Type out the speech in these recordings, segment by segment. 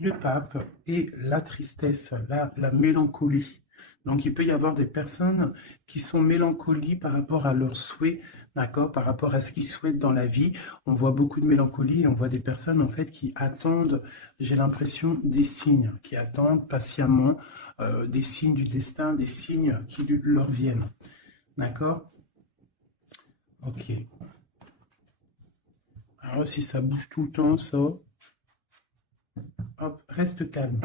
le pape et la tristesse, la mélancolie. Donc, il peut y avoir des personnes qui sont mélancoliques par rapport à leurs souhaits, d'accord, par rapport à ce qu'ils souhaitent dans la vie. On voit beaucoup de mélancolie et on voit des personnes, en fait, qui attendent, j'ai l'impression, des signes, qui attendent patiemment des signes du destin, des signes qui leur viennent. D'accord? Ok. Alors, si ça bouge tout le temps, ça, hop, reste calme.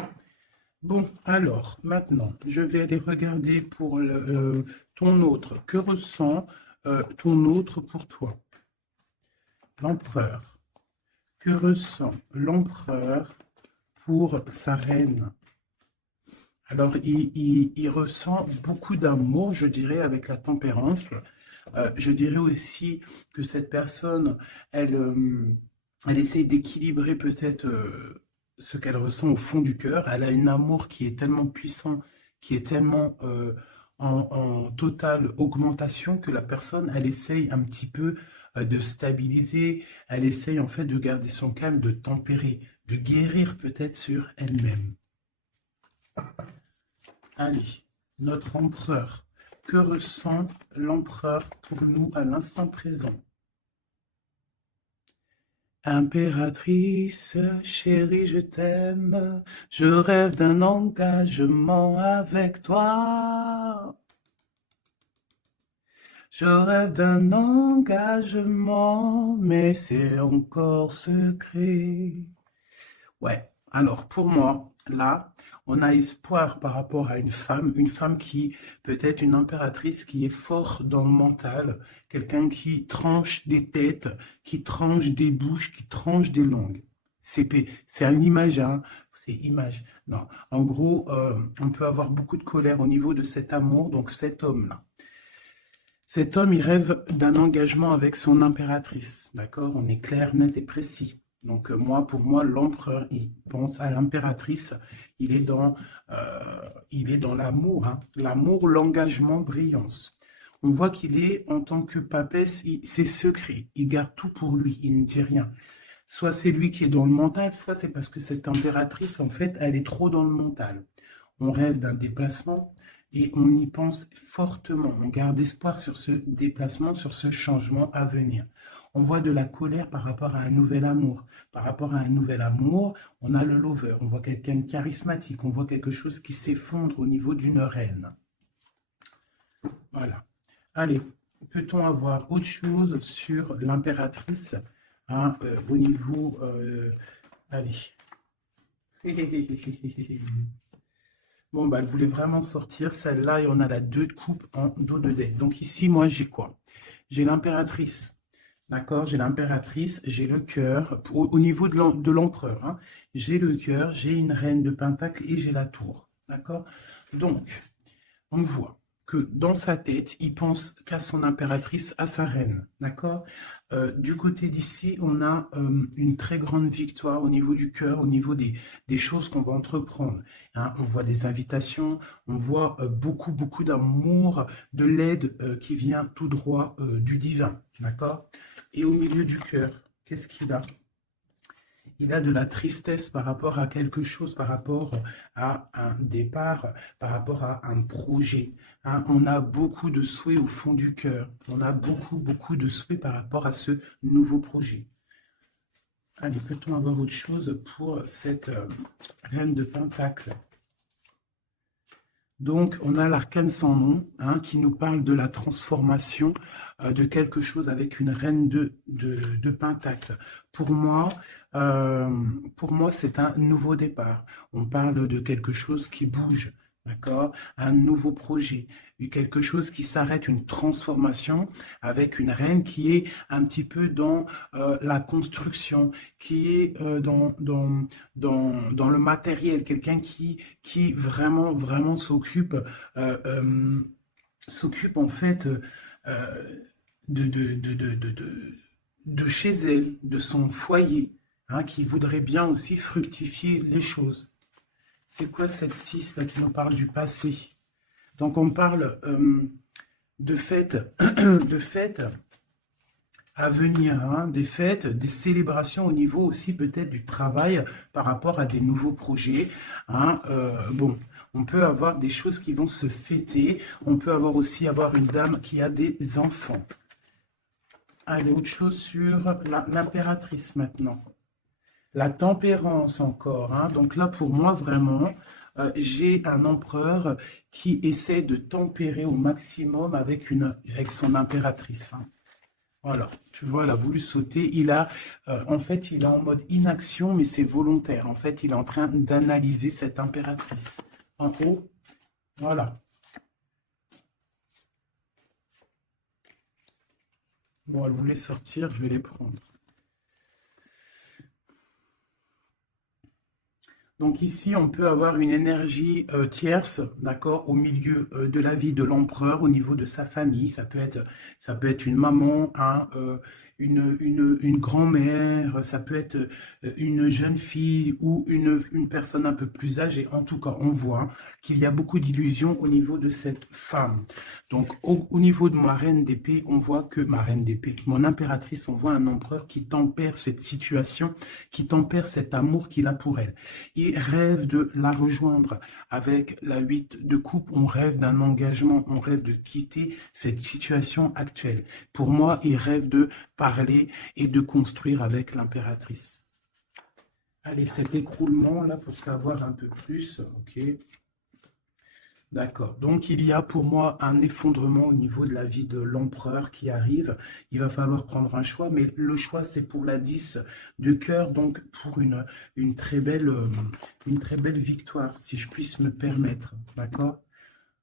Bon, alors, maintenant, je vais aller regarder pour ton autre. Que ressent ton autre pour toi? L'empereur. Que ressent l'empereur pour sa reine? Alors, il ressent beaucoup d'amour, je dirais, avec la tempérance. Je dirais aussi que cette personne, elle essaye d'équilibrer peut-être ce qu'elle ressent au fond du cœur. Elle a un amour qui est tellement puissant, qui est tellement en totale augmentation que la personne, elle essaye un petit peu de stabiliser. Elle essaye en fait de garder son calme, de tempérer, de guérir peut-être sur elle-même. Allez, notre empereur. Que ressent l'empereur pour nous à l'instant présent? Impératrice, chérie, je t'aime. Je rêve d'un engagement avec toi. Je rêve d'un engagement, mais c'est encore secret. Ouais, alors pour moi, là, on a espoir par rapport à une femme qui peut être une impératrice qui est forte dans le mental, quelqu'un qui tranche des têtes, qui tranche des bouches, qui tranche des langues. C'est une image, hein, c'est image. Non, en gros, on peut avoir beaucoup de colère au niveau de cet amour, donc cet homme-là. Cet homme, il rêve d'un engagement avec son impératrice, d'accord? On est clair, net et précis. Donc moi, pour moi, l'empereur, il pense à l'impératrice, il est dans l'amour, hein. L'amour, l'engagement, brillance. On voit qu'il est, en tant que papesse, c'est secret, il garde tout pour lui, il ne dit rien. Soit c'est lui qui est dans le mental, soit c'est parce que cette impératrice, en fait, elle est trop dans le mental. On rêve d'un déplacement et on y pense fortement. On garde espoir sur ce déplacement, sur ce changement à venir. On voit de la colère par rapport à un nouvel amour. Par rapport à un nouvel amour, on a le lover. On voit quelqu'un de charismatique. On voit quelque chose qui s'effondre au niveau d'une reine. Voilà. Allez, peut-on avoir autre chose sur l'impératrice, hein, au niveau... allez. Bon, bah, elle voulait vraiment sortir celle-là et on a la 2 de coupe en dos de dé. Donc ici, moi, j'ai quoi? J'ai l'impératrice. D'accord? J'ai l'impératrice, j'ai le cœur. Au niveau de l'empereur, hein, j'ai le cœur, j'ai une reine de pentacle et j'ai la tour. D'accord? Donc, on voit que dans sa tête, il pense qu'à son impératrice, à sa reine. D'accord? Du côté d'ici, on a une très grande victoire au niveau du cœur, au niveau des choses qu'on va entreprendre. Hein. On voit des invitations, on voit beaucoup, beaucoup d'amour, de l'aide qui vient tout droit du divin. D'accord? Et au milieu du cœur, qu'est-ce qu'il a? Il a de la tristesse par rapport à quelque chose, par rapport à un départ, par rapport à un projet. Hein. On a beaucoup de souhaits au fond du cœur. On a beaucoup, beaucoup de souhaits par rapport à ce nouveau projet. Allez, peut-on avoir autre chose pour cette reine de Pentacle? Donc, on a l'arcane sans nom, hein, qui nous parle de la transformation de quelque chose avec une reine de Pentacle. Pour moi, c'est un nouveau départ. On parle de quelque chose qui bouge, d'accord? Un nouveau projet, quelque chose qui s'arrête, une transformation avec une reine qui est un petit peu dans la construction, qui est dans le matériel, quelqu'un qui vraiment, vraiment s'occupe en fait de, de, de, de, de, de- de chez elle, de son foyer, hein, qui voudrait bien aussi fructifier les choses. C'est quoi cette 6 là qui nous parle du passé? Donc on parle de fait, de fait à venir, hein, des fêtes, des célébrations au niveau aussi peut-être du travail par rapport à des nouveaux projets. Hein. Bon, on peut avoir des choses qui vont se fêter. On peut avoir aussi avoir une dame qui a des enfants. Allez, autre chose sur l'impératrice maintenant. La tempérance encore. Hein. Donc là, pour moi, vraiment, j'ai un empereur qui essaie de tempérer au maximum avec son impératrice. Hein. Voilà, tu vois, il a voulu sauter. En fait, il est en mode inaction, mais c'est volontaire. En fait, il est en train d'analyser cette impératrice. En haut, voilà. Bon, elle voulait sortir, je vais les prendre. Donc ici, on peut avoir une énergie tierce, d'accord, au milieu de la vie de l'empereur, au niveau de sa famille. Ça peut être une maman, hein, une grand-mère, ça peut être une jeune fille ou une personne un peu plus âgée. En tout cas, on voit qu'il y a beaucoup d'illusions au niveau de cette femme. Donc au niveau de ma reine d'épée, on voit que ma reine d'épée, mon impératrice, on voit un empereur qui tempère cette situation, qui tempère cet amour qu'il a pour elle. Il rêve de la rejoindre. Avec la 8 de coupe, on rêve d'un engagement, on rêve de quitter cette situation actuelle. Pour moi, il rêve de parler et de construire avec l'impératrice. Allez, cet écroulement-là, pour savoir un peu plus, ok. D'accord. Donc, il y a pour moi un effondrement au niveau de la vie de l'empereur qui arrive. Il va falloir prendre un choix, mais le choix, c'est pour la 10 de cœur, donc pour une très belle victoire, si je puisse me permettre. D'accord?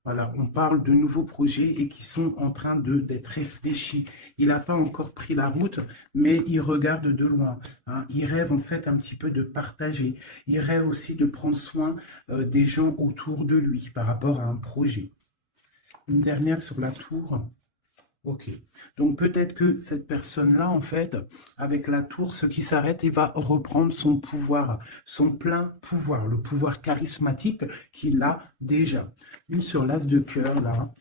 Voilà, on parle de nouveaux projets et qui sont en train d'être réfléchis. Il n'a pas encore pris la route, mais il regarde de loin. Hein. Il rêve en fait un petit peu de partager. Il rêve aussi de prendre soin des gens autour de lui par rapport à un projet. Une dernière sur la tour. Ok. Donc peut-être que cette personne-là, en fait, avec la tour, ce qui s'arrête, il va reprendre son pouvoir, son plein pouvoir, le pouvoir charismatique qu'il a déjà. Une sur l'as de cœur, là,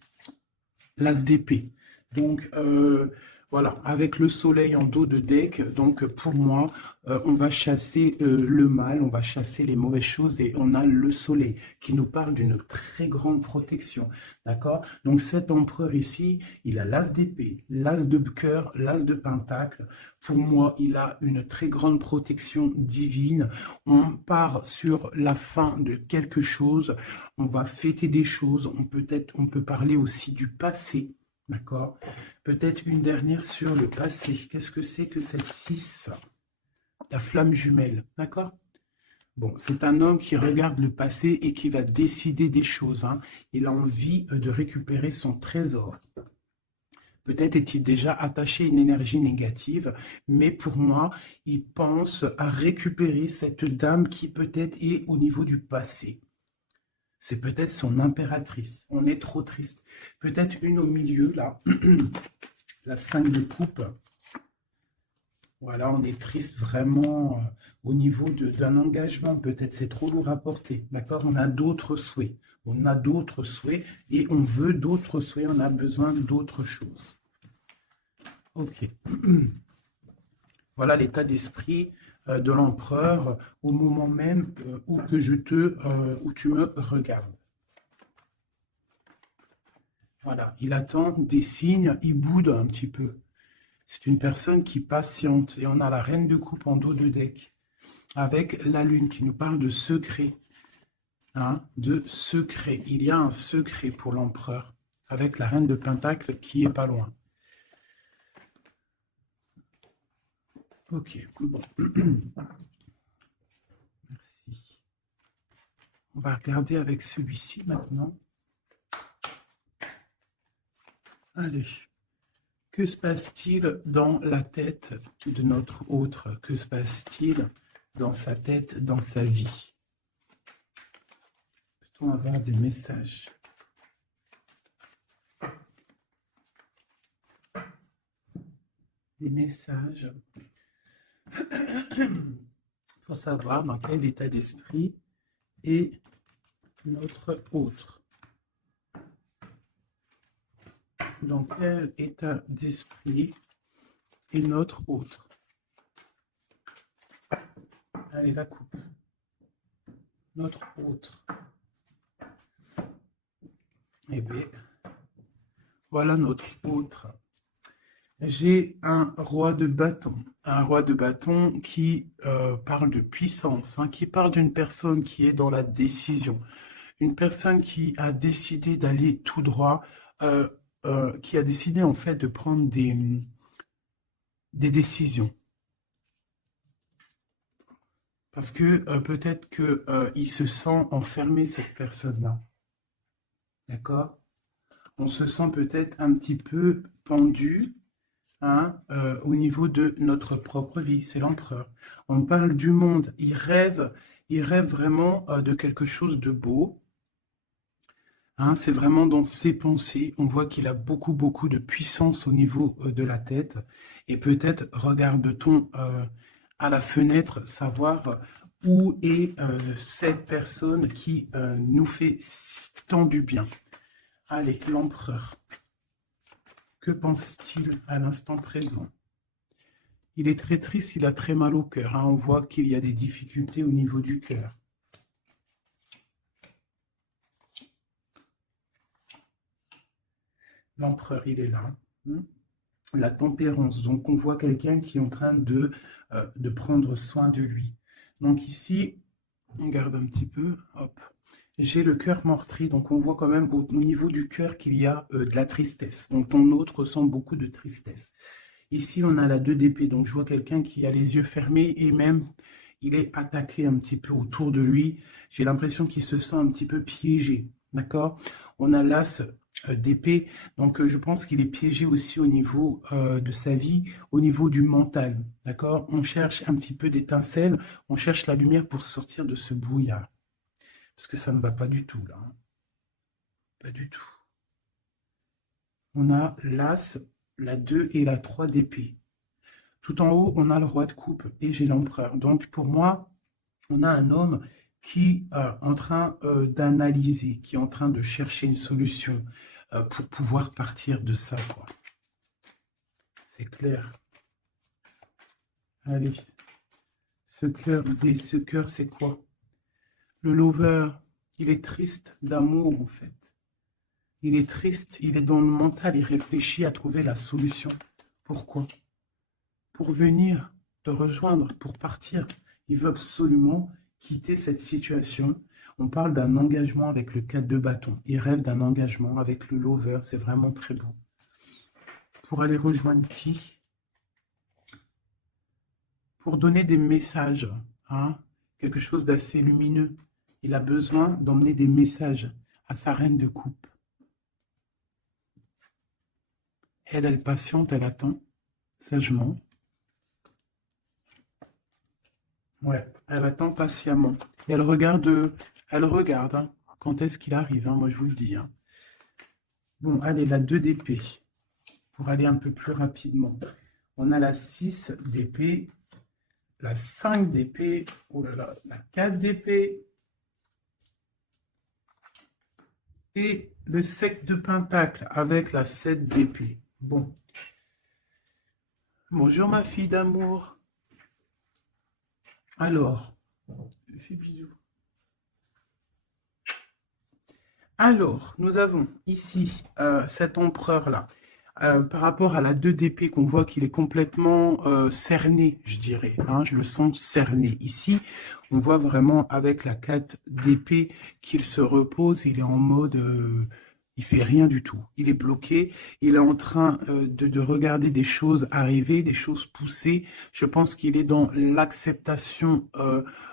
l'as d'épée. Donc, voilà, avec le soleil en dos de deck, donc pour moi, on va chasser le mal, on va chasser les mauvaises choses et on a le soleil qui nous parle d'une très grande protection, d'accord? Donc cet empereur ici, il a l'as d'épée, l'as de cœur, l'as de pentacle. Pour moi, il a une très grande protection divine. On part sur la fin de quelque chose, on va fêter des choses, on peut parler aussi du passé. D'accord. Peut-être une dernière sur le passé. Qu'est-ce que c'est que cette 6? La flamme jumelle. D'accord. Bon, c'est un homme qui regarde le passé et qui va décider des choses. Hein. Il a envie de récupérer son trésor. Peut-être est-il déjà attaché à une énergie négative, mais pour moi, il pense à récupérer cette dame qui peut-être est au niveau du passé. C'est peut-être son impératrice. On est trop triste. Peut-être une au milieu, là. La 5 de coupe. Voilà, on est triste vraiment au niveau d'un engagement. Peut-être c'est trop lourd à porter. D'accord? On a d'autres souhaits. On a d'autres souhaits et on veut d'autres souhaits. On a besoin d'autres choses. Ok. Voilà l'état d'esprit de l'empereur au moment même où tu me regardes. Voilà, il attend des signes, il boude un petit peu. C'est une personne qui patiente. Et on a la reine de coupe en dos de deck. Avec la lune qui nous parle de secret. Hein, de secret. Il y a un secret pour l'empereur. Avec la reine de pentacle qui est pas loin. Ok, bon. Merci. On va regarder avec celui-ci maintenant. Allez. Que se passe-t-il dans la tête de notre autre? Que se passe-t-il dans sa tête, dans sa vie? Peut-on avoir des messages? Des messages pour savoir dans quel état d'esprit est notre autre. Dans quel état d'esprit et notre autre. Allez, la coupe. Notre autre. Et bien, voilà notre autre. J'ai un roi de bâton. Un roi de bâton qui parle de puissance, hein, qui parle d'une personne qui est dans la décision. Une personne qui a décidé d'aller tout droit, qui a décidé en fait de prendre des décisions. Parce que peut-être qu'il se sent enfermé, cette personne-là. D'accord? On se sent peut-être un petit peu pendu, hein, au niveau de notre propre vie. C'est l'empereur. On parle du monde. Il rêve vraiment de quelque chose de beau. Hein, c'est vraiment dans ses pensées. On voit qu'il a beaucoup, beaucoup de puissance au niveau de la tête. Et peut-être regarde-t-on à la fenêtre savoir où est cette personne qui nous fait tant du bien. Allez, l'empereur. Que pense-t-il à l'instant présent? Il est très triste, il a très mal au cœur. Hein. On voit qu'il y a des difficultés au niveau du cœur. L'empereur, il est là. La tempérance. Donc, on voit quelqu'un qui est en train de prendre soin de lui. Donc ici, on garde un petit peu. Hop. J'ai le cœur meurtri. Donc, on voit quand même au niveau du cœur qu'il y a de la tristesse. Donc, ton autre ressent beaucoup de tristesse. Ici, on a la 2 d'épée. Donc, je vois quelqu'un qui a les yeux fermés et même, il est attaqué un petit peu autour de lui. J'ai l'impression qu'il se sent un petit peu piégé. D'accord? On a l'as d'épée. Donc, je pense qu'il est piégé aussi au niveau de sa vie, au niveau du mental. D'accord? On cherche un petit peu d'étincelle. On cherche la lumière pour sortir de ce brouillard. Parce que ça ne va pas du tout, là. Hein. Pas du tout. On a l'as, la 2 et la 3 d'épée. Tout en haut, on a le roi de coupe et j'ai l'empereur. Donc, pour moi, on a un homme qui est en train d'analyser, qui est en train de chercher une solution pour pouvoir partir de ça. C'est clair. Allez. Ce cœur, c'est quoi? Le lover, il est triste d'amour, en fait. Il est triste, il est dans le mental, il réfléchit à trouver la solution. Pourquoi? Pour venir te rejoindre, pour partir. Il veut absolument quitter cette situation. On parle d'un engagement avec le 4 de bâton. Il rêve d'un engagement avec le lover. C'est vraiment très beau. Pour aller rejoindre qui? Pour donner des messages. Hein? Quelque chose d'assez lumineux. Il a besoin d'emmener des messages à sa reine de coupe. Elle patiente, elle attend sagement. Ouais, elle attend patiemment. Et elle regarde hein, quand est-ce qu'il arrive, hein, moi je vous le dis. Hein. Bon, allez, la 2 d'épée, pour aller un peu plus rapidement. On a la 6 d'épée, la 5 d'épée, oh là là, la 4 d'épée, et le 7 de pentacle avec la 7 d'épée. Bon. Bonjour ma fille d'amour. Alors, fais bisous. Alors, nous avons ici cet empereur-là. Par rapport à la 2 d'épée qu'on voit qu'il est complètement cerné, je dirais. Hein, je le sens cerné. Ici, on voit vraiment avec la 4 d'épée qu'il se repose. Il est en mode... il fait rien du tout. Il est bloqué. Il est en train de regarder des choses arriver, des choses pousser. Je pense qu'il est dans l'acceptation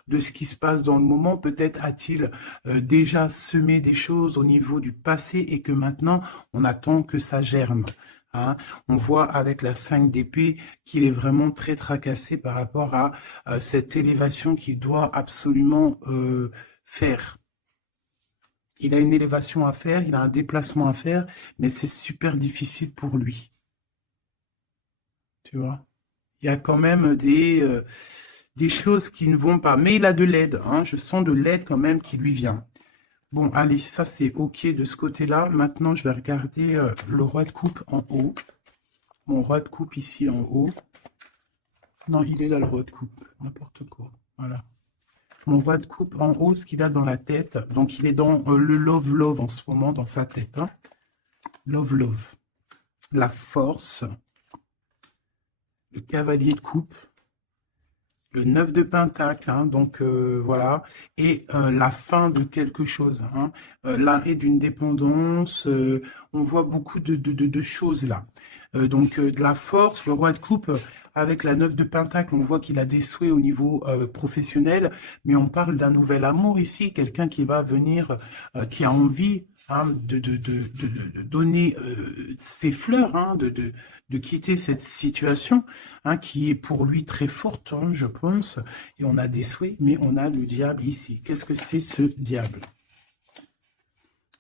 de ce qui se passe dans le moment. Peut-être a-t-il déjà semé des choses au niveau du passé et que maintenant, on attend que ça germe. Hein. On voit avec la 5 d'épée qu'il est vraiment très tracassé par rapport à cette élévation qu'il doit absolument faire. Il a une élévation à faire, il a un déplacement à faire, mais c'est super difficile pour lui. Tu vois? Il y a quand même des choses qui ne vont pas. Mais il a de l'aide, hein. Je sens de l'aide quand même qui lui vient. Bon, allez, ça c'est OK de ce côté-là. Maintenant, je vais regarder le roi de coupe en haut. Mon roi de coupe ici en haut. Non, il est là, le roi de coupe. N'importe quoi. Voilà. Mon roi de coupe en haut, ce qu'il a dans la tête. Donc, il est dans le love en ce moment, dans sa tête. Hein. Love. La force. Le cavalier de coupe. Le 9 de pentacle, hein, donc voilà, et la fin de quelque chose, hein, l'arrêt d'une dépendance, on voit beaucoup de choses là. Donc de la force, le roi de coupe, avec la 9 de pentacle, on voit qu'il a des souhaits au niveau professionnel, mais on parle d'un nouvel amour ici, quelqu'un qui va venir, qui a envie hein, de donner ses fleurs, hein, de quitter cette situation hein, qui est pour lui très forte, hein, je pense. Et on a des souhaits, mais on a le diable ici. Qu'est-ce que c'est ce diable?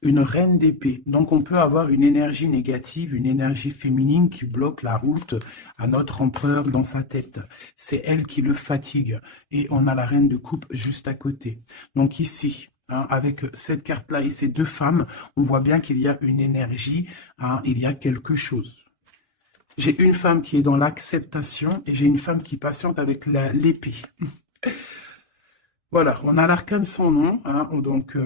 Une reine d'épée. Donc on peut avoir une énergie négative, une énergie féminine qui bloque la route à notre empereur dans sa tête. C'est elle qui le fatigue. Et on a la reine de coupe juste à côté. Donc ici, hein, avec cette carte-là et ces deux femmes, on voit bien qu'il y a une énergie, hein, il y a quelque chose. J'ai une femme qui est dans l'acceptation et j'ai une femme qui patiente avec l'épée. Voilà, on a l'arcane sans nom, hein, donc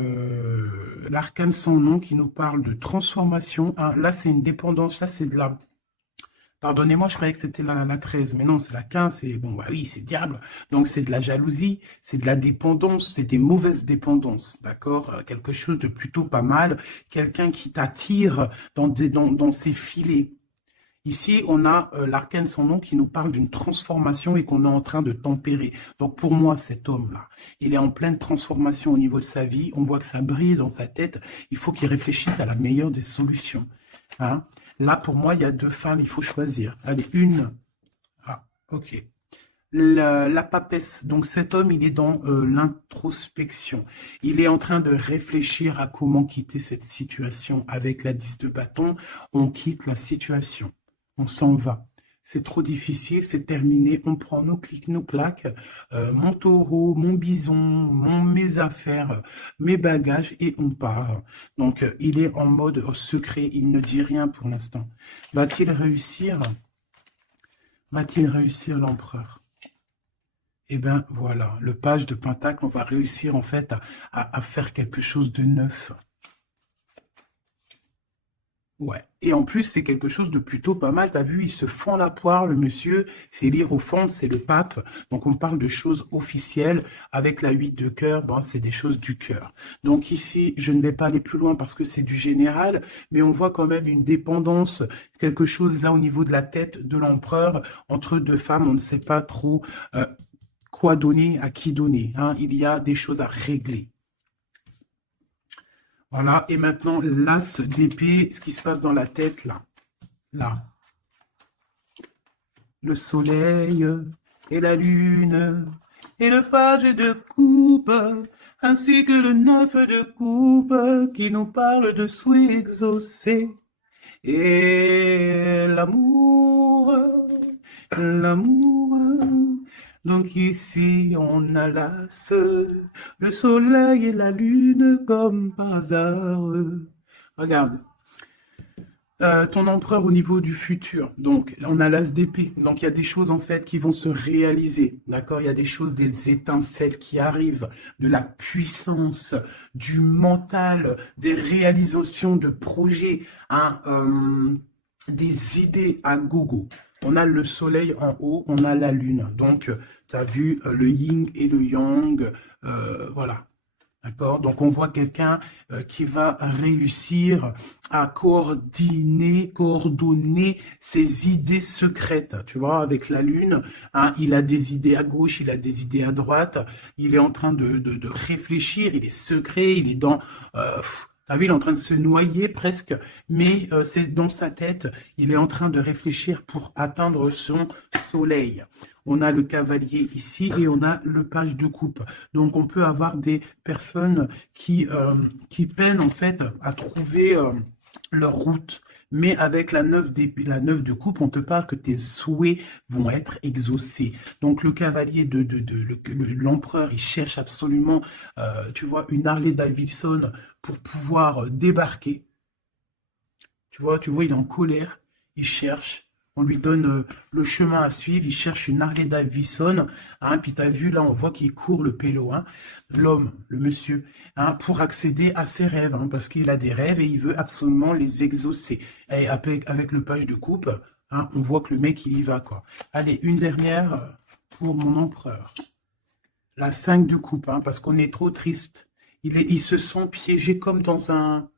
l'arcane sans nom qui nous parle de transformation. Hein, là, c'est une dépendance, là, c'est de la... Pardonnez-moi, je croyais que c'était la 13, mais non, c'est la 15, c'est bon, bah oui, c'est diable. Donc, c'est de la jalousie, c'est de la dépendance, c'est des mauvaises dépendances, d'accord? Quelque chose de plutôt pas mal, quelqu'un qui t'attire dans ses filets. Ici, on a l'arcane sans nom qui nous parle d'une transformation et qu'on est en train de tempérer. Donc pour moi, cet homme-là, il est en pleine transformation au niveau de sa vie. On voit que ça brille dans sa tête. Il faut qu'il réfléchisse à la meilleure des solutions. Hein? Là, pour moi, il y a deux femmes, il faut choisir. Allez, une. Ah, ok. La papesse, donc cet homme, il est dans l'introspection. Il est en train de réfléchir à comment quitter cette situation. Avec la 10 de bâton, on quitte la situation. On s'en va. C'est trop difficile, c'est terminé. On prend nos clics, nos claques, mon taureau, mon bison, mes affaires, mes bagages et on part. Donc, il est en mode secret. Il ne dit rien pour l'instant. Va-t-il réussir? Va-t-il réussir l'empereur? Eh bien, voilà, le page de Pentacle, on va réussir en fait à faire quelque chose de neuf. Ouais. Et en plus, c'est quelque chose de plutôt pas mal. T'as vu, il se fend la poire, le monsieur. C'est lire au fond, c'est le pape. Donc, on parle de choses officielles. Avec la 8 de cœur, bon, c'est des choses du cœur. Donc ici, je ne vais pas aller plus loin parce que c'est du général, mais on voit quand même une dépendance, quelque chose là au niveau de la tête de l'empereur. Entre deux femmes, on ne sait pas trop quoi donner, à qui donner. Hein. Il y a des choses à régler. Voilà, et maintenant, l'as d'épée, ce qui se passe dans la tête, là. Là. Le soleil et la lune et le page de coupe, ainsi que le 9 de coupe qui nous parle de souhaits exaucés. Et l'amour, l'amour. Donc ici, on a l'as, le soleil et la lune comme par hasard. Regarde, ton empereur au niveau du futur. Donc, on a l'as d'épée. Donc, il y a des choses, en fait, qui vont se réaliser. D'accord? Il y a des choses, des étincelles qui arrivent, de la puissance, du mental, des réalisations de projets, hein, des idées à gogo. On a le soleil en haut, on a la lune. Donc, tu as vu le yin et le yang. Voilà. D'accord? Donc, on voit quelqu'un qui va réussir à coordonner ses idées secrètes. Tu vois, avec la lune, hein, il a des idées à gauche, il a des idées à droite. Il est en train de réfléchir, il est secret, il est dans... T'as vu, il est en train de se noyer presque, mais c'est dans sa tête, il est en train de réfléchir pour atteindre son soleil. On a le cavalier ici et on a le page de coupe. Donc, on peut avoir des personnes qui peinent en fait à trouver leur route. Mais avec la 9 de coupe, on te parle que tes souhaits vont être exaucés. Donc, le cavalier l'empereur, il cherche absolument, tu vois, une Harley Davidson pour pouvoir débarquer. Tu vois, il est en colère, il cherche On lui donne le chemin à suivre, il cherche une Harley Davidson, hein, puis tu as vu, là, on voit qu'il court le pélo, hein, l'homme, le monsieur, hein, pour accéder à ses rêves, hein, parce qu'il a des rêves et il veut absolument les exaucer. Et avec le page de coupe, hein, on voit que le mec, il y va, quoi. Allez, une dernière pour mon empereur. La 5 de coupe, hein, parce qu'on est trop triste. Il se sent piégé comme dans un...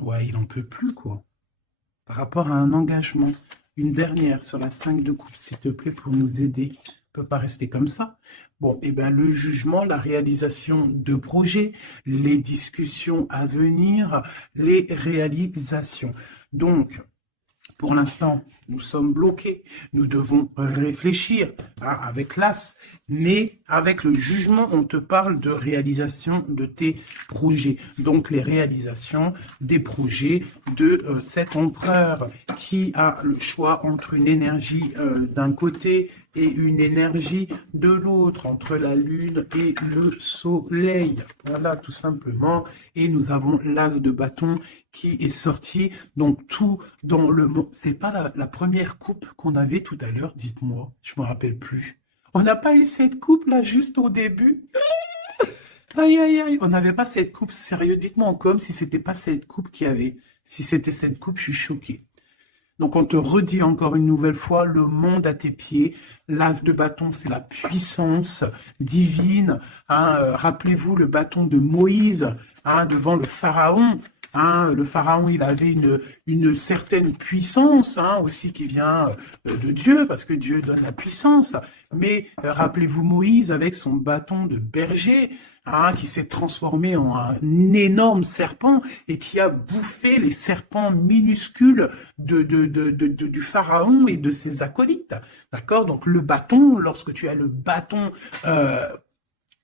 Ouais, il en peut plus, quoi. Par rapport à un engagement. Une dernière sur la 5 de coupe, s'il te plaît, pour nous aider. On ne peut pas rester comme ça. Bon, et bien le jugement, la réalisation de projets, les discussions à venir, les réalisations. Donc, pour l'instant, nous sommes bloqués. Nous devons réfléchir hein, avec l'as, mais avec le jugement, on te parle de réalisation de tes projets. Donc, les réalisations des projets de cet empereur qui a le choix entre une énergie d'un côté et une énergie de l'autre, entre la lune et le soleil. Voilà, tout simplement. Et nous avons l'as de bâton qui est sorti. Donc, tout dans le monde. C'est pas la première coupe qu'on avait tout à l'heure, dites-moi. Je me rappelle plus. On n'a pas eu cette coupe là juste au début. Aïe, aïe, aïe. On n'avait pas cette coupe. Sérieux, dites-moi en com si c'était pas cette coupe qu'il y avait. Si c'était cette coupe, je suis choqué. Donc on te redit encore une nouvelle fois, le monde à tes pieds, l'as de bâton, c'est la puissance divine. Hein, rappelez-vous le bâton de Moïse hein, devant le pharaon. Hein, le pharaon, il avait une certaine puissance hein, aussi qui vient de Dieu, parce que Dieu donne la puissance. Mais rappelez-vous Moïse avec son bâton de berger, hein, qui s'est transformé en un énorme serpent et qui a bouffé les serpents minuscules du pharaon et de ses acolytes. D'accord? Donc le bâton, lorsque tu as le bâton,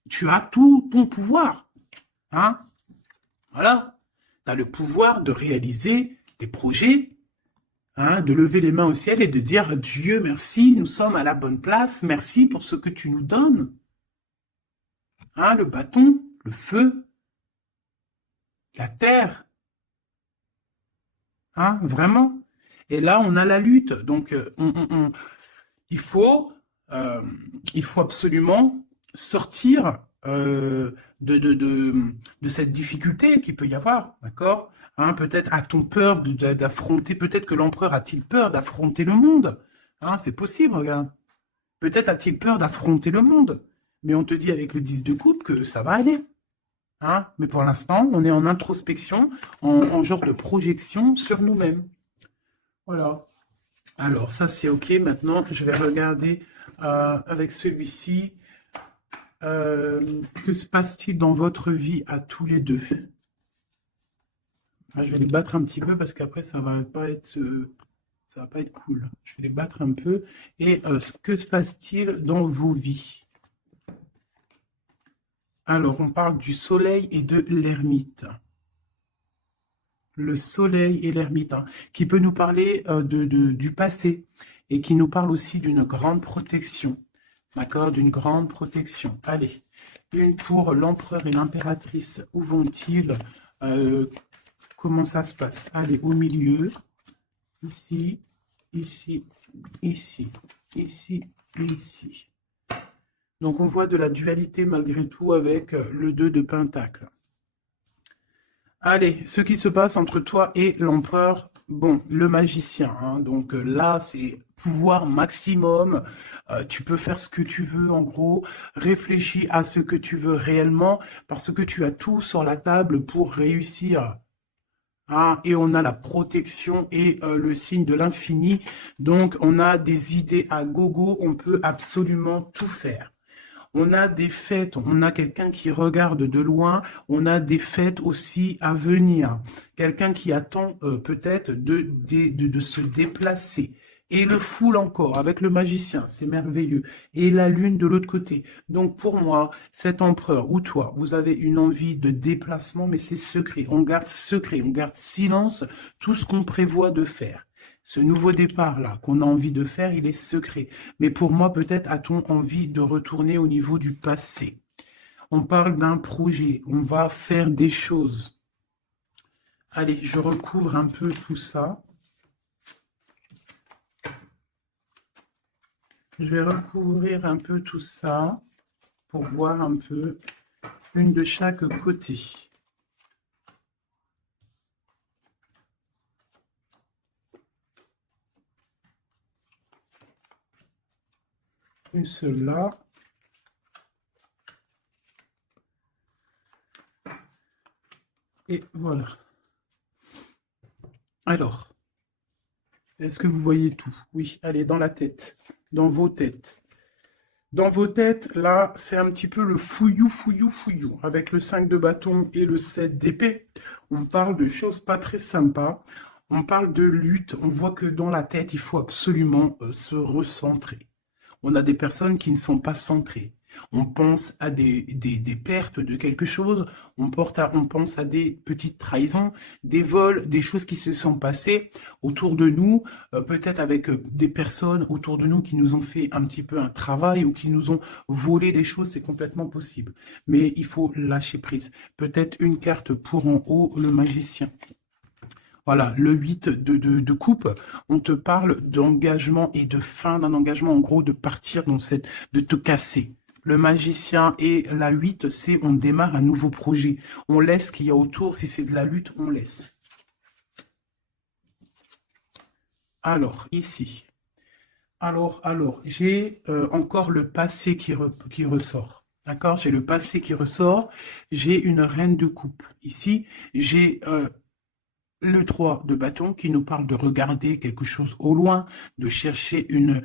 tu as tout ton pouvoir. Hein? Voilà. Tu as le pouvoir de réaliser des projets, hein, de lever les mains au ciel et de dire Dieu, merci, nous sommes à la bonne place, merci pour ce que tu nous donnes. Hein, le bâton, le feu, la terre. Hein, vraiment. Et là, on a la lutte. Donc, il faut, euh, il faut absolument sortir de cette difficulté qu'il peut y avoir, d'accord? Hein, peut-être a-t-on peur d'affronter, peut-être que l'empereur a-t-il peur d'affronter le monde? Hein, c'est possible, regarde. Peut-être a-t-il peur d'affronter le monde. Mais on te dit avec le 10 de coupe que ça va aller. Hein? Mais pour l'instant, on est en introspection, en genre de projection sur nous-mêmes. Voilà. Alors, ça, c'est OK. Maintenant, je vais regarder avec celui-ci. Que se passe-t-il dans votre vie à tous les deux? Ah, je vais les battre un petit peu parce qu'après, ça va pas être cool. Je vais les battre un peu. Et que se passe-t-il dans vos vies? Alors, on parle du soleil et de l'ermite. Le soleil et l'ermite, hein, qui peut nous parler du passé et qui nous parle aussi d'une grande protection. D'accord? D'une grande protection. Allez, une pour l'empereur et l'impératrice. Où vont-ils? Comment ça se passe? Allez, au milieu. Ici, ici, ici, ici, ici. Donc, on voit de la dualité malgré tout avec le 2 de Pentacle. Allez, ce qui se passe entre toi et l'empereur, bon, le magicien, hein, donc là, c'est pouvoir maximum, tu peux faire ce que tu veux, en gros, réfléchis à ce que tu veux réellement, parce que tu as tout sur la table pour réussir. Hein, et on a la protection et le signe de l'infini, donc on a des idées à gogo, on peut absolument tout faire. On a des fêtes, on a quelqu'un qui regarde de loin, on a des fêtes aussi à venir. Quelqu'un qui attend peut-être de se déplacer. Et le foule encore avec le magicien, c'est merveilleux. Et la lune de l'autre côté. Donc pour moi, cet empereur ou toi, vous avez une envie de déplacement, mais c'est secret. On garde secret, on garde silence tout ce qu'on prévoit de faire. Ce nouveau départ-là qu'on a envie de faire, il est secret. Mais pour moi, peut-être a-t-on envie de retourner au niveau du passé. On parle d'un projet, on va faire des choses. Allez, je recouvre un peu tout ça. Je vais recouvrir un peu tout ça pour voir un peu une de chaque côté. Une seule là. Et voilà. Alors, est-ce que vous voyez tout? Oui, allez, dans la tête, dans vos têtes. Dans vos têtes, là, c'est un petit peu le fouillou, fouillou, fouillou. Avec le 5 de bâton et le 7 d'épée, on parle de choses pas très sympas. On parle de lutte. On voit que dans la tête, il faut absolument se recentrer. On a des personnes qui ne sont pas centrées. On pense à des pertes de quelque chose, on pense à des petites trahisons, des vols, des choses qui se sont passées autour de nous, peut-être avec des personnes autour de nous qui nous ont fait un petit peu un travail ou qui nous ont volé des choses, c'est complètement possible. Mais il faut lâcher prise. Peut-être une carte pour en haut, le magicien. Voilà, le 8 de coupe, on te parle d'engagement et de fin d'un engagement, en gros, de partir dans cette, de te casser. Le magicien et la 8, c'est on démarre un nouveau projet. On laisse ce qu'il y a autour. Si c'est de la lutte, on laisse. Alors, ici. Alors, j'ai encore le passé qui ressort. D'accord? J'ai le passé qui ressort. J'ai une reine de coupe. Ici, j'ai le 3 de bâton qui nous parle de regarder quelque chose au loin, de chercher une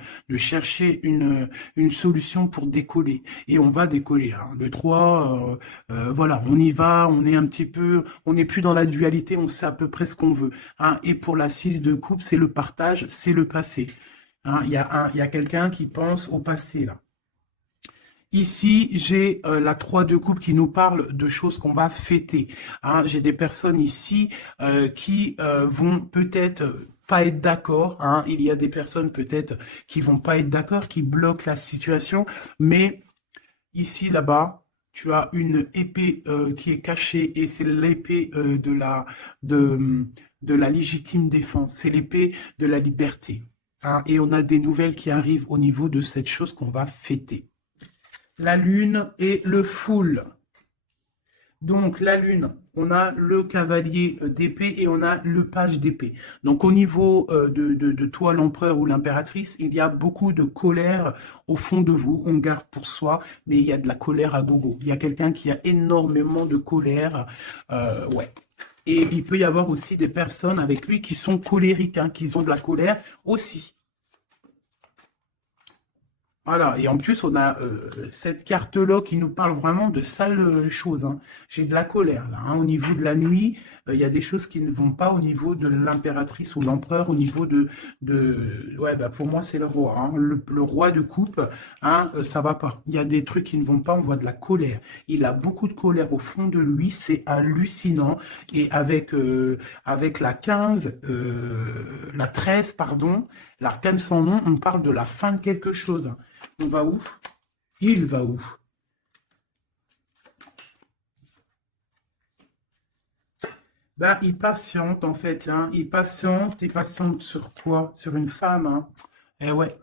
solution pour décoller. Et on va décoller. Hein. Le 3, voilà, on y va, on est un petit peu, on n'est plus dans la dualité, on sait à peu près ce qu'on veut. Hein. Et pour la 6 de coupe, c'est le partage, c'est le passé. Hein. Il y a quelqu'un qui pense au passé, là. Ici, j'ai la 3 de coupe qui nous parle de choses qu'on va fêter. Hein. J'ai des personnes ici qui vont peut-être pas être d'accord. Hein. Il y a des personnes peut-être qui vont pas être d'accord, qui bloquent la situation. Mais ici, là-bas, tu as une épée qui est cachée et c'est l'épée de la légitime défense. C'est l'épée de la liberté. Hein. Et on a des nouvelles qui arrivent au niveau de cette chose qu'on va fêter. La lune et le foule. Donc la lune, on a le cavalier d'épée et on a le page d'épée. Donc au niveau de toi, l'empereur ou l'impératrice, il y a beaucoup de colère au fond de vous. On garde pour soi, mais il y a de la colère à gogo. Il y a quelqu'un qui a énormément de colère. Ouais. Et il peut y avoir aussi des personnes avec lui qui sont colériques, hein, qui ont de la colère aussi. Voilà, et en plus, on a cette carte-là qui nous parle vraiment de sales choses. Hein. J'ai de la colère, là. Hein. Au niveau de la nuit, il y a des choses qui ne vont pas au niveau de l'impératrice ou l'empereur, au niveau Ouais, bah pour moi, c'est le roi. Hein. Le roi de coupe, hein, ça va pas. Il y a des trucs qui ne vont pas, on voit de la colère. Il a beaucoup de colère au fond de lui, c'est hallucinant. Et avec la 15, la 13, pardon, l'arcane sans nom, on parle de la fin de quelque chose. On va où? Il va où? Ben, il patiente en fait. Hein. Il patiente sur quoi? Sur une femme. Hein. Eh ouais.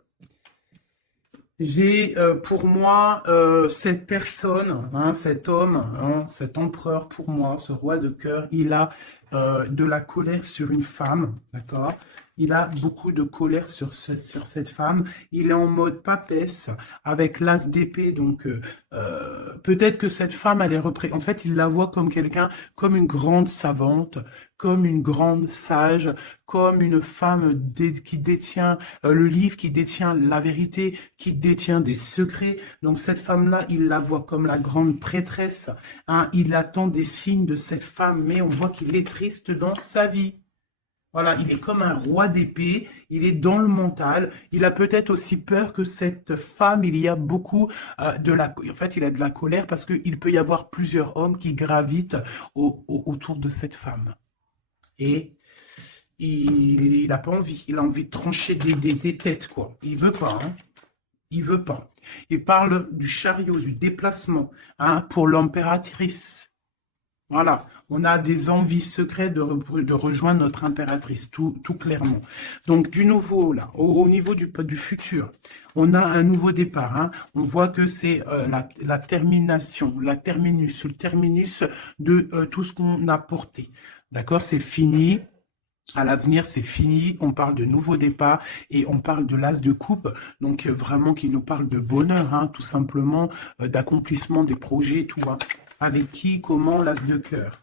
J'ai pour moi cette personne, hein, cet homme, hein, cet empereur pour moi, ce roi de cœur, il a de la colère sur une femme, d'accord? Il a beaucoup de colère sur cette femme. Il est en mode papesse avec l'as d'épée. Donc peut-être que cette femme, elle est en fait, il la voit comme quelqu'un, comme une grande savante, comme une grande sage, comme une femme qui détient le livre, qui détient la vérité, qui détient des secrets. Donc cette femme-là, il la voit comme la grande prêtresse. Hein. Il attend des signes de cette femme, mais on voit qu'il est triste dans sa vie. Voilà, il est comme un roi d'épée, il est dans le mental, il a peut-être aussi peur que cette femme, il y a beaucoup En fait, il a de la colère parce qu'il peut y avoir plusieurs hommes qui gravitent autour de cette femme. Et il n'a pas envie, il a envie de trancher des têtes, quoi. Il veut pas, hein. Il veut pas. Il parle du chariot, du déplacement, hein, pour l'impératrice. Voilà, on a des envies secrètes de rejoindre notre impératrice, tout clairement. Donc, du nouveau, là, au niveau du futur, on a un nouveau départ. Hein. On voit que c'est la termination, le terminus de tout ce qu'on a porté. D'accord, c'est fini. À l'avenir, c'est fini. On parle de nouveau départ et on parle de l'as de coupe. Donc, vraiment, qui nous parle de bonheur, hein, tout simplement, d'accomplissement des projets, tout. Hein. Avec qui, comment, l'as de cœur.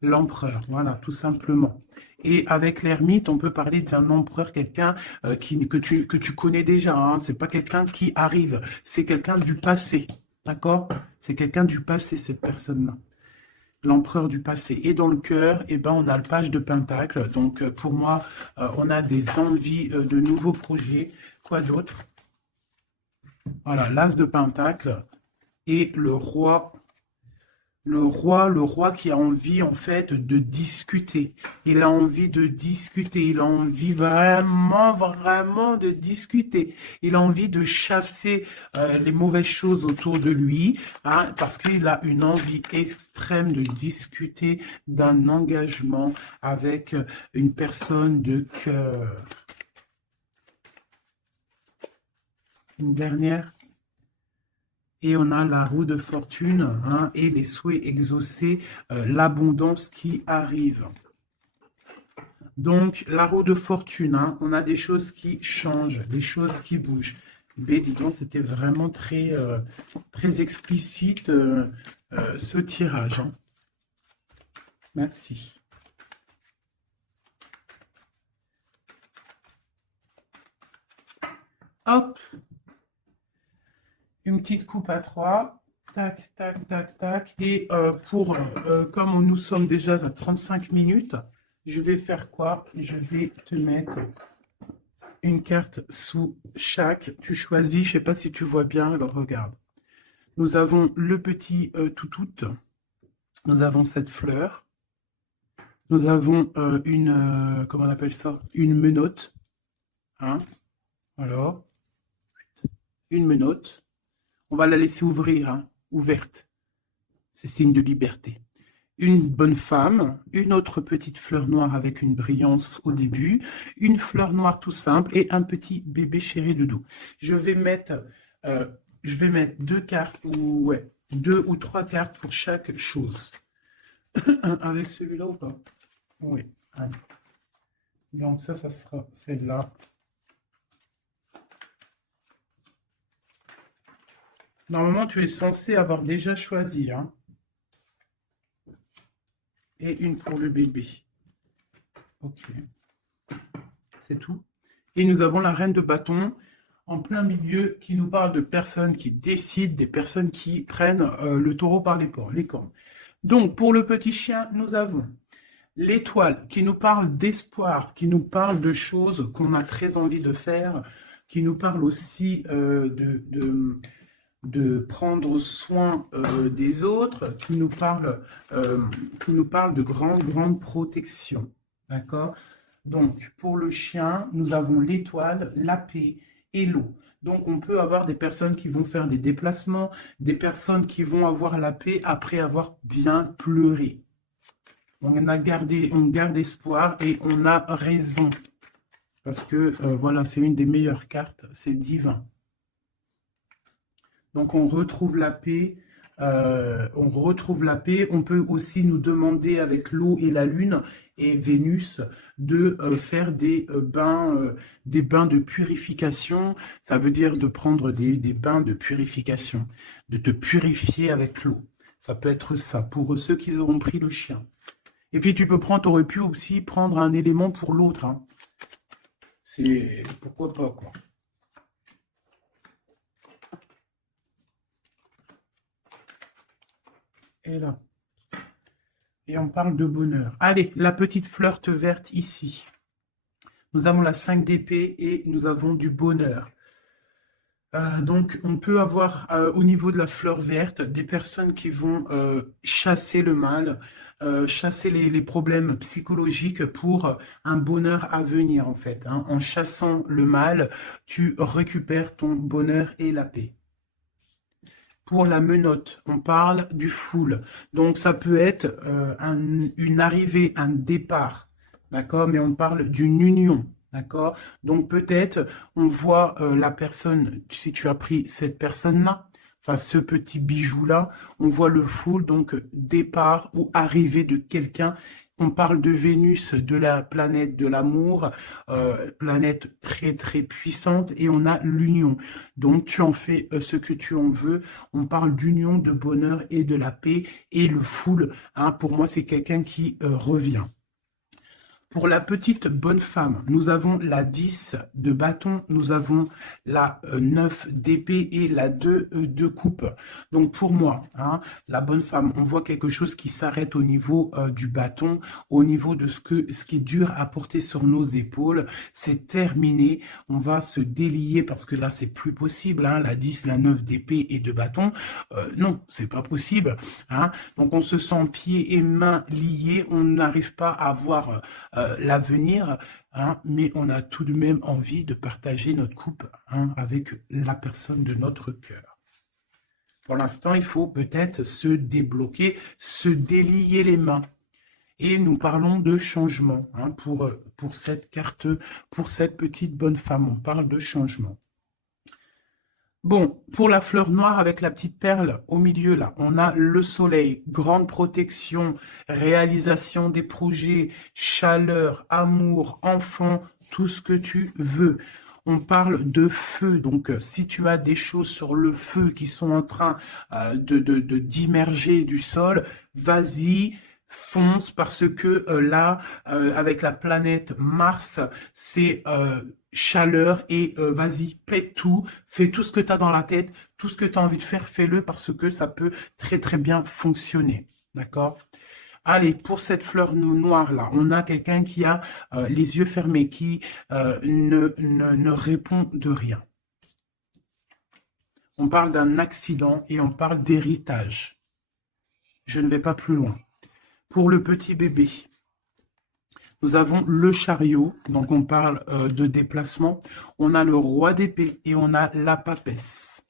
L'empereur, voilà, tout simplement. Et avec l'ermite, on peut parler d'un empereur, quelqu'un que tu connais déjà. Hein. C'est pas quelqu'un qui arrive, c'est quelqu'un du passé. D'accord? C'est quelqu'un du passé, cette personne-là. L'empereur du passé. Et dans le cœur, eh ben, on a le page de Pentacle. Donc, pour moi, on a des envies de nouveaux projets. Quoi d'autre? Voilà, l'as de Pentacle et le roi qui a envie, en fait, de discuter. Il a envie de discuter. Il a envie vraiment de discuter. Il a envie de chasser les mauvaises choses autour de lui, hein, parce qu'il a une envie extrême de discuter d'un engagement avec une personne de cœur. Une dernière. Et on a la roue de fortune, hein, et les souhaits exaucés, l'abondance qui arrive. Donc, la roue de fortune, hein, on a des choses qui changent, des choses qui bougent. B, dis donc, c'était vraiment très, très explicite ce tirage. Hein. Merci. Hop! Une petite coupe à 3, tac, tac, tac, tac. Et comme nous sommes déjà à 35 minutes, je vais faire quoi? Je vais te mettre une carte sous chaque. Tu choisis, je ne sais pas si tu vois bien, alors regarde. Nous avons le petit toutout, nous avons cette fleur, nous avons comment on appelle ça? Une menotte. Hein? Alors, une menotte. On va la laisser ouvrir, hein, ouverte. C'est signe de liberté. Une bonne femme, une autre petite fleur noire avec une brillance au début, une fleur noire tout simple et un petit bébé chéri de dos. Je vais mettre deux cartes, ou ouais, 2 ou 3 cartes pour chaque chose. Avec celui-là ou pas? Oui. Allez. Donc ça sera celle-là. Normalement, tu es censé avoir déjà choisi. Hein. Et une pour le bébé. Ok. C'est tout. Et nous avons la reine de bâton en plein milieu qui nous parle de personnes qui décident, des personnes qui prennent le taureau par les cornes. Donc, pour le petit chien, nous avons l'étoile qui nous parle d'espoir, qui nous parle de choses qu'on a très envie de faire, qui nous parle aussi de prendre soin des autres, qui nous parle de grande protection. D'accord? Donc, pour le chien, nous avons l'étoile, la paix et l'eau. Donc, on peut avoir des personnes qui vont faire des déplacements, des personnes qui vont avoir la paix après avoir bien pleuré. On garde espoir et on a raison. Parce que, voilà, c'est une des meilleures cartes, c'est divin. Donc, on retrouve la paix. On peut aussi nous demander avec l'eau et la lune et Vénus de faire des bains de purification. Ça veut dire de prendre des bains de purification, de te purifier avec l'eau. Ça peut être ça pour ceux qui auront pris le chien. Et puis tu aurais pu aussi prendre un élément pour l'autre. Hein. C'est pourquoi pas quoi. Et là. Et on parle de bonheur. Allez, la petite fleur verte ici. Nous avons la 5 d'épée et nous avons du bonheur. Donc, on peut avoir au niveau de la fleur verte des personnes qui vont chasser le mal, chasser les problèmes psychologiques pour un bonheur à venir en fait. Hein. En chassant le mal, tu récupères ton bonheur et la paix. Pour la menotte, on parle du full. Donc, ça peut être une arrivée, un départ, d'accord? Mais on parle d'une union, d'accord? Donc, peut-être, on voit la personne, si tu as pris cette personne-là, enfin, ce petit bijou-là, on voit le full, donc départ ou arrivée de quelqu'un. On parle de Vénus, de la planète de l'amour, planète très très puissante, et on a l'union. Donc tu en fais ce que tu en veux. On parle d'union, de bonheur et de la paix. Et le full, hein, pour moi, c'est quelqu'un qui revient. Pour la petite bonne femme, nous avons la 10 de bâton, nous avons la 9 d'épée et la 2 de coupe. Donc pour moi, hein, la bonne femme, on voit quelque chose qui s'arrête au niveau du bâton, au niveau de ce qui est dur à porter sur nos épaules. C'est terminé, on va se délier parce que là, c'est plus possible. Hein, la 10, la 9 d'épée et de bâton, non, c'est pas possible. Hein. Donc on se sent pieds et mains liés, on n'arrive pas à voir l'avenir, hein, mais on a tout de même envie de partager notre couple, hein, avec la personne de notre cœur. Pour l'instant, il faut peut-être se débloquer, se délier les mains. Et nous parlons de changement, hein, pour cette carte, pour cette petite bonne femme, on parle de changement. Bon, pour la fleur noire avec la petite perle au milieu, là, on a le soleil, grande protection, réalisation des projets, chaleur, amour, enfant, tout ce que tu veux. On parle de feu, donc si tu as des choses sur le feu qui sont en train d'immerger du sol, vas-y, fonce, parce que là, avec la planète Mars, c'est chaleur, et vas-y, pète tout, fais tout ce que tu as dans la tête, tout ce que tu as envie de faire, fais-le, parce que ça peut très très bien fonctionner. D'accord? Allez, pour cette fleur noire là, on a quelqu'un qui a les yeux fermés, qui ne répond de rien. On parle d'un accident et on parle d'héritage. Je ne vais pas plus loin. Pour le petit bébé, nous avons le chariot, donc on parle de déplacement. On a le roi d'épée et on a la papesse.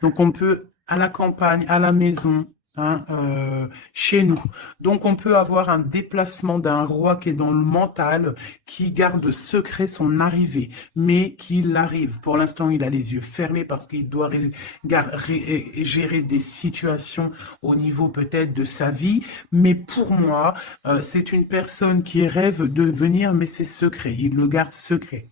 Donc on peut, à la campagne, à la maison, hein, chez nous. Donc on peut avoir un déplacement d'un roi qui est dans le mental, qui garde secret son arrivée, mais qu'il arrive. Pour l'instant, il a les yeux fermés parce qu'il doit gérer des situations au niveau peut-être de sa vie. Mais pour moi, c'est une personne qui rêve de venir, mais c'est secret. Il le garde secret.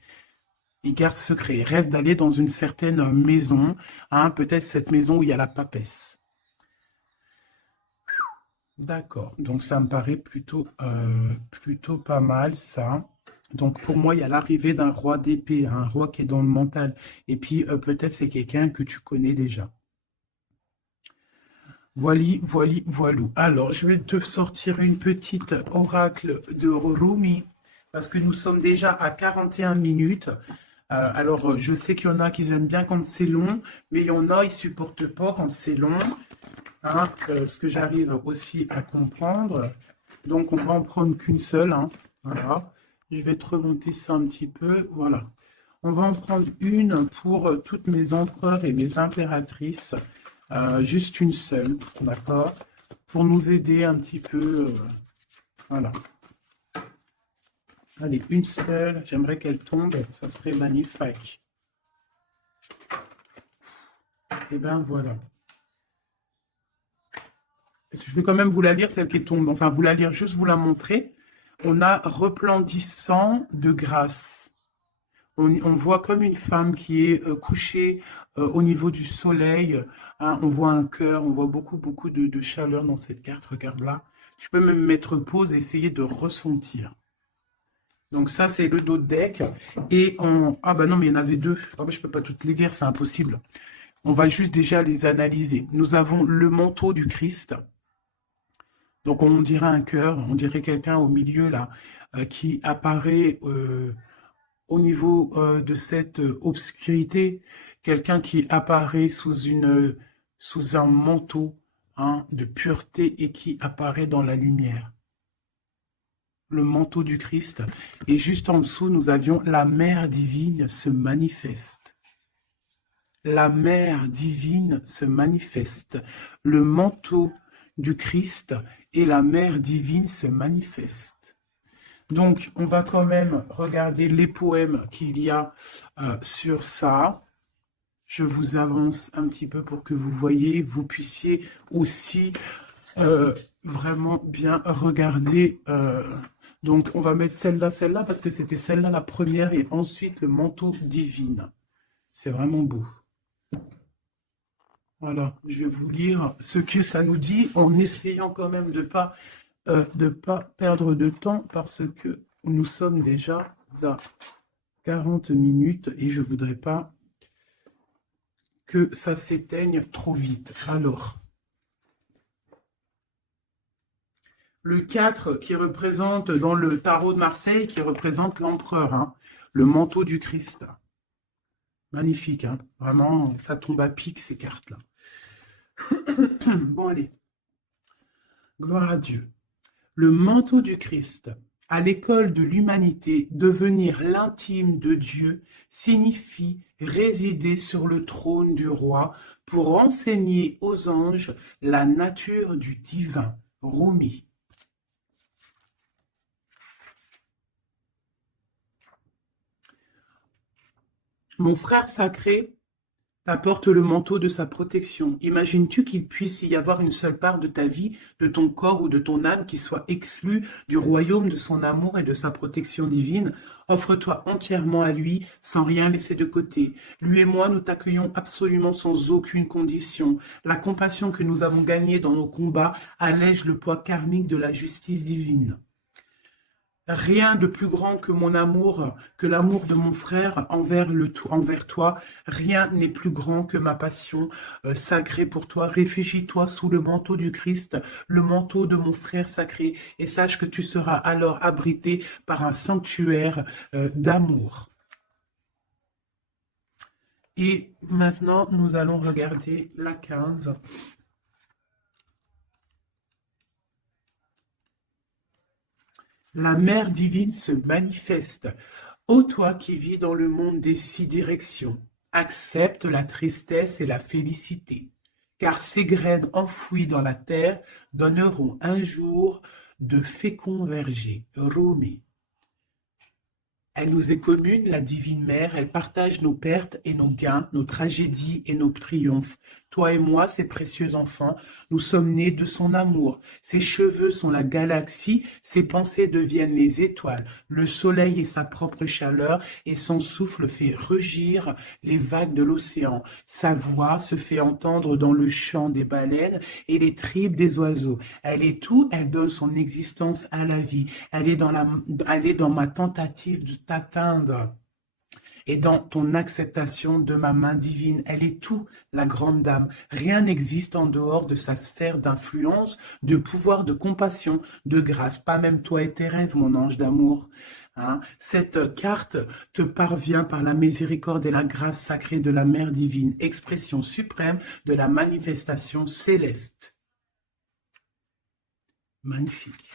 Il garde secret, il rêve d'aller dans une certaine maison, hein, peut-être cette maison où il y a la papesse. D'accord, donc ça me paraît plutôt pas mal, ça. Donc pour moi, il y a l'arrivée d'un roi d'épée, un roi qui est dans le mental. Et puis peut-être c'est quelqu'un que tu connais déjà. Voilou. Alors, je vais te sortir une petite oracle de Rumi, parce que nous sommes déjà à 41 minutes. Alors, je sais qu'il y en a qui aiment bien quand c'est long, mais il y en a, ils supportent pas quand c'est long, hein, ce que j'arrive aussi à comprendre. Donc, on va en prendre qu'une seule, hein, voilà. Je vais te remonter ça un petit peu, voilà. On va en prendre une pour toutes mes empereurs et mes impératrices, juste une seule, d'accord, pour nous aider un petit peu, voilà. Allez, une seule, j'aimerais qu'elle tombe, ça serait magnifique. Et bien voilà. Je vais quand même vous la lire, celle qui tombe, enfin vous la lire, juste vous la montrer. On a resplendissant de grâce. On voit comme une femme qui est couchée au niveau du soleil. Hein, on voit un cœur, on voit beaucoup de chaleur dans cette carte, regarde là. Tu peux même mettre pause et essayer de ressentir. Donc ça, c'est le dos de deck. Et on... Ah bah non, mais il y en avait deux. Ah bah, je ne peux pas toutes les lire, c'est impossible. On va juste déjà les analyser. Nous avons le manteau du Christ. Donc on dirait un cœur, on dirait quelqu'un au milieu là, qui apparaît au niveau de cette obscurité. Quelqu'un qui apparaît sous un manteau, hein, de pureté, et qui apparaît dans la lumière. Le manteau du Christ. Et juste en dessous, nous avions la mère divine se manifeste. la mère divine se manifeste. Le manteau du Christ et la mère divine se manifestent. Donc, on va quand même regarder les poèmes qu'il y a sur ça. Je vous avance un petit peu pour que vous voyez, vous puissiez aussi vraiment bien regarder. Donc, on va mettre celle-là, parce que c'était celle-là la première, et ensuite le manteau divin. C'est vraiment beau. Voilà, je vais vous lire ce que ça nous dit, en essayant quand même de pas perdre de temps, parce que nous sommes déjà à 40 minutes, et je voudrais pas que ça s'éteigne trop vite. Alors, le 4 qui représente, dans le tarot de Marseille, qui représente l'empereur, hein, le manteau du Christ. Magnifique, hein, vraiment, ça tombe à pic ces cartes-là. Bon, allez, gloire à Dieu. Le manteau du Christ, à l'école de l'humanité, devenir l'intime de Dieu signifie résider sur le trône du roi pour enseigner aux anges la nature du divin. Rumi. Mon frère sacré t'apporte le manteau de sa protection. Imagines-tu qu'il puisse y avoir une seule part de ta vie, de ton corps ou de ton âme qui soit exclue du royaume de son amour et de sa protection divine? Offre-toi entièrement à lui, sans rien laisser de côté. Lui et moi, nous t'accueillons absolument sans aucune condition. La compassion que nous avons gagnée dans nos combats allège le poids karmique de la justice divine. Rien de plus grand que mon amour, que l'amour de mon frère envers toi. Rien n'est plus grand que ma passion sacrée pour toi. Réfugie-toi sous le manteau du Christ, le manteau de mon frère sacré, et sache que tu seras alors abrité par un sanctuaire d'amour. Et maintenant, nous allons regarder la 15. La mère divine se manifeste. Ô toi qui vis dans le monde des 6 directions, accepte la tristesse et la félicité, car ces graines enfouies dans la terre donneront un jour de féconds vergers. Rumi. Elle nous est commune, la divine mère, elle partage nos pertes et nos gains, nos tragédies et nos triomphes. Toi et moi, ses précieux enfants, nous sommes nés de son amour. Ses cheveux sont la galaxie, ses pensées deviennent les étoiles. Le soleil est sa propre chaleur et son souffle fait rugir les vagues de l'océan. Sa voix se fait entendre dans le chant des baleines et les tripes des oiseaux. Elle est tout, elle donne son existence à la vie. Elle est dans ma tentative de t'atteindre et dans ton acceptation de ma main divine. Elle est tout, la grande dame. Rien n'existe en dehors de sa sphère d'influence, de pouvoir, de compassion, de grâce. Pas même toi et tes rêves, mon ange d'amour. Hein? Cette carte te parvient par la miséricorde et la grâce sacrée de la Mère divine, expression suprême de la manifestation céleste. Magnifique.